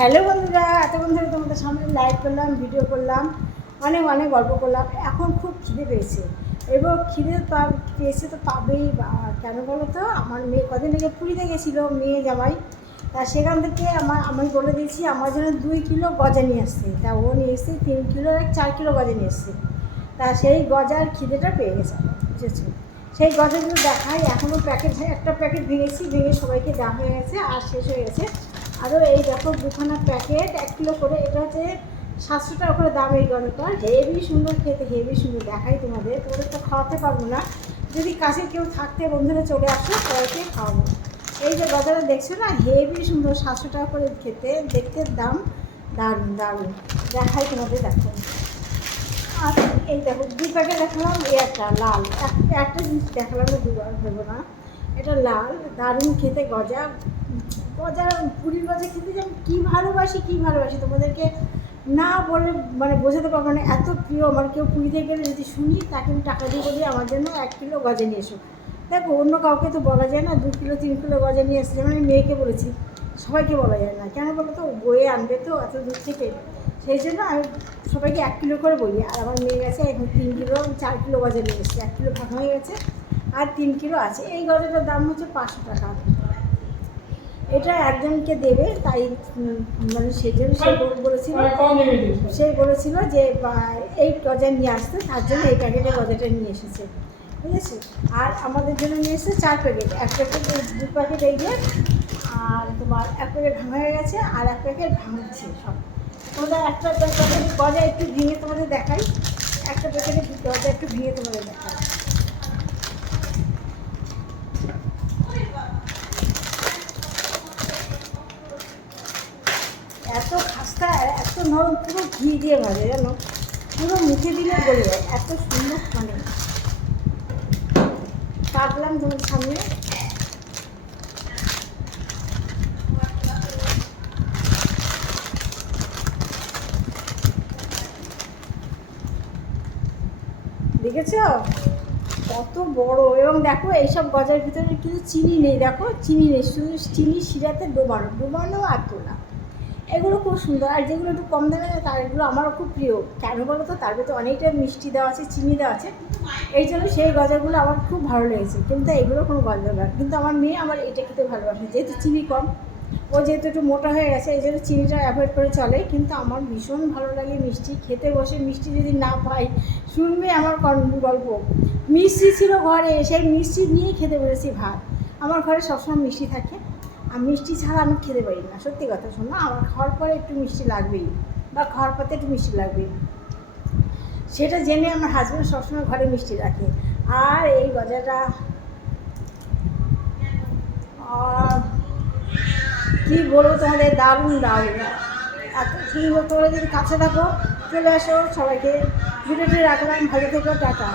Hello বন্ধুরা, এতক্ষণ ধরে তোমাদের সামনে লাইভ করলাম, ভিডিও করলাম, অনেক অনেক গল্প করলাম। এখন খুব খিদে পেয়েছে এবং খিদে পেয়েছে তো পাবেই। কেন বলো তো, আমার মেয়ে কদিন আগে পুরীতে গেছিলো, মেয়ে জামাই। তা সেখান থেকে আমি বলে দিয়েছি আমার জন্য 2 কিলো গজা নিয়ে আসছে। তা ও নিয়ে এসছে 3 কিলো, 4 কিলো গজা নিয়ে এসছে। তা সেই গজার খিদেটা পেয়ে গেছে আমার, বুঝেছো। সেই গজাগুলো দেখাই, এখনও একটা প্যাকেট ভেঙে সবাইকে দেওয়া হয়ে গেছে আর শেষ হয়ে গেছে। আরও এই দেখো 2খানা প্যাকেট 1 কিলো করে, এটা হচ্ছে 700 টাকা করে দাম। এই গজাটা হেভি সুন্দর খেতে, হেভি সুন্দর। দেখাই তোমাদের তো খাওয়াতে পারবো না, যদি কাছে কেউ থাকতে বন্ধুরা চলে আসো, সবাইকে খাওয়াবো। এই যে গজাটা দেখছো না, হেভি সুন্দর, 700 টাকা করে খেতে, দেখতে দাম দারুণ দারুণ। দেখাই তোমাদের, দেখো। আর এই দেখো 2 প্যাকেট দেখালাম, এই একটা লাল, একটা জিনিস দেখালাম না, দুবার ভেবো না। এটা লাল, দারুণ খেতে গজা। গজা, পুরীর গজা খেতে যে আমি কী ভালোবাসি তোমাদেরকে না বলে মানে বোঝাতে পারবো না, এত প্রিয় আমার। কেউ পুরীতে গেলে যদি শুনি, তাকে আমি টাকা দিয়ে বলি আমার জন্য 1 কিলো গজা নিয়ে এসো। দেখো অন্য কাউকে তো বলা যায় না 2 কিলো 3 কিলো গজা নিয়ে এসে, যেমন আমি মেয়েকে বলেছি, সবাইকে বলা যায় না। কেন বলো তো, বয়ে আনবে তো এত দূর থেকে, সেই জন্য আমি সবাইকে 1 কিলো করে বলি। আর আমার মেয়ে গেছে এখন 3 কিলো 4 কিলো গজা নিয়ে এসেছে, 1 কিলো ভাগ হয়ে গেছে আর 3 কিলো আছে। এই গজাটার দাম হচ্ছে 500 টাকা। এটা একজনকে দেবে, তাই মানে সেজন্য সে বলেছিল যে এই গজা নিয়ে আসতে, তার জন্য এই প্যাকেটের গজাটা নিয়ে এসেছে, বুঝেছি। আর আমাদের জন্য নিয়ে এসেছে 4 প্যাকেট, 1 প্যাকেট 2 প্যাকেট এই যে, আর তোমার 1 প্যাকেট ভাঙা হয়ে গেছে আর 1 প্যাকেট ভাঙছে সব। তোমাদের একটা প্যাকেটের গজা একটু ভেঙে তোমাদের দেখাই, একটা প্যাকেটের গজা একটু ভেঙে তোমাদের দেখাই। এত খাস্তা, এত নরম, পুরো ঘি দিয়ে ভাজে, জানো, পুরো মুখে দিলে গলে যায়, এত সুন্দর। মানে কাটলাম তোমার সামনে। দেখেছ কত বড়, এবং দেখো এইসব গজার ভিতরে কিন্তু চিনি নেই, দেখো চিনি নেই, শুধু চিনি শিরাতে ডোবানো ডোবানো আর তোলা। এগুলো খুব সুন্দর। আর যেগুলো একটু কম দামে, তার এগুলো আমারও খুব প্রিয়। কেন বলো তো, তার ভিতরে অনেকটা মিষ্টি দেওয়া আছে, চিনি দেওয়া আছে, এই জন্য সেই গজাগুলো আমার খুব ভালো লেগেছে। কিন্তু এগুলো কোনো গজা না, কিন্তু আমার মেয়ে আমার এটা খেতে ভালোবাসে, যেহেতু চিনি কম। ও যেহেতু একটু মোটা হয়ে গেছে, এই জন্য চিনিটা অ্যাভয়েড করে চলে। কিন্তু আমার ভীষণ ভালো লাগে মিষ্টি খেতে, বসে মিষ্টি যদি না পাই, শুনবে আমার গল্প। মিষ্টি ছিল ঘরে, সেই মিষ্টি নিয়েই খেতে বলেছি ভাত। আমার ঘরে সবসময় মিষ্টি থাকে, আর মিষ্টি ছাড়া আমি খেতে পারি না, সত্যি কথা। শোনো, আমার খাওয়ার পরে একটু মিষ্টি লাগবেই, বা খাওয়ার পরে একটু মিষ্টি লাগবেই, সেটা জেনে আমার হাজব্যান্ড সবসময় ঘরে মিষ্টি রাখে। আর এই গজাটা কী বলবো তোমাদের, দারুণ দারুণ, এত সুন্দর। তোমরা যদি কাছে থাকো চলে আসো, সবাইকে ভিডিওটি রাখলাম, ভালো থেকো, টাটা।